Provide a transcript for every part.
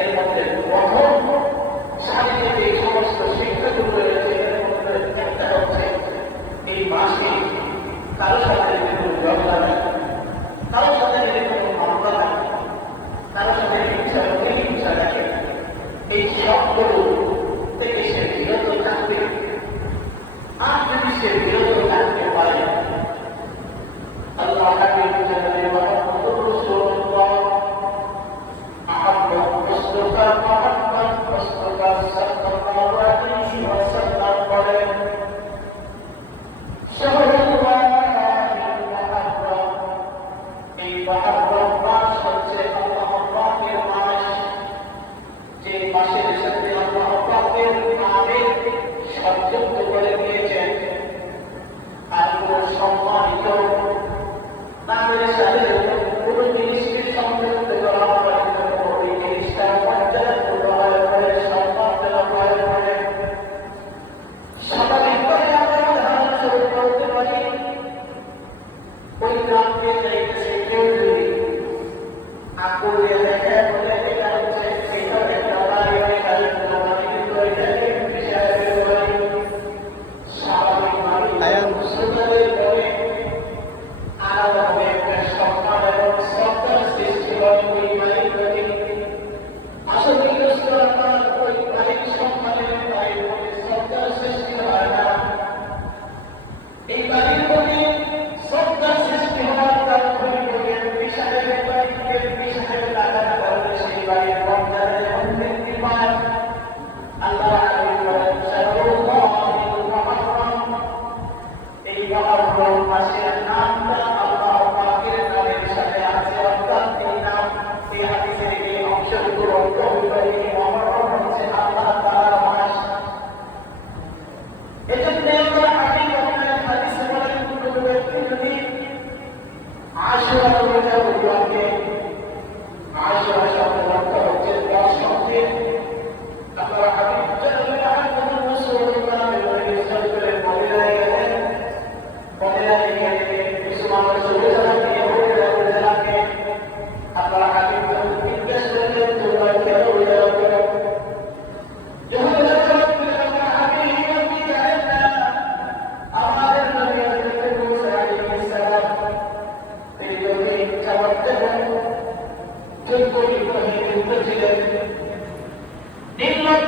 এর মধ্যে প্রথম সাহিত্যে যে সমস্ত শিক্ষাগুলো রয়েছে এর মধ্যে একটা হচ্ছে এই মাসে কারো সাথে কোনো ঝগড়া নেই, কারো সাথে কোনো মামলা নেই, কারো সাথে হিংসা প্রতিহিংসা নেই। এই সবগুলো থেকে সে বিরত থাকবে। আর যদি সে বিরত থাকতে পারে, আল্লাহ সংযুক্ত করে দিয়েছেন। আর কোন সম্মানিত নামের সাথে কোন জিনিসকে সংযুক্ত করা হয় ওই জিনিসটা মর্যাদা দেওয়া হয়, সম্মান দেওয়া হয়। স্বাভাবিকভাবে আমরা উদাহরণ স্বরূপ বলতে পারি, ওই গ্রামকে যাইতেছে কেউ যদি আকুলিয়া দেখে বলে এটা হচ্ছে এটা একটা বাড়ি হয়ে গেল, কিন্তু এটাকে বিষয় স্বাভাবিকভাবে মুসলমানের পরে আলাদাভাবে একটা সম্মান এবং শ্রদ্ধার সৃষ্টি হয় ওই বাড়ির প্রতি। আসলে আপনার ওই বাড়ির সম্মানের বাড়ির প্রতি শ্রদ্ধার সৃষ্টি হয় না। এই বাড়ির প্রতি শ্রদ্ধার সৃষ্টি হওয়ার কারণে বিষয়ের বাড়িকে বিষয়ের লাগানো কারণে সেই বাড়ির বন্ধারে এবং বৃদ্ধি পায়। আল্লাহ এই মহারম মাসের নামটা আল্লাহ পাকের নামের সাথে আছে, অর্থাৎ এই নাম এই হাদিসের এই অংশগুলো অন্তর্ভুক্ত। মহারম হচ্ছে আল্লাহ তাআলার মাস। এজন্য আমরা হাদিসে বলেন কোন ব্যক্তি যদি আশুরা রোজা উপলক্ষে, আশুরা শব্দের অর্থ হচ্ছে দশমকে, আপনারা হাদিস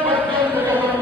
পর্যন্ত যখন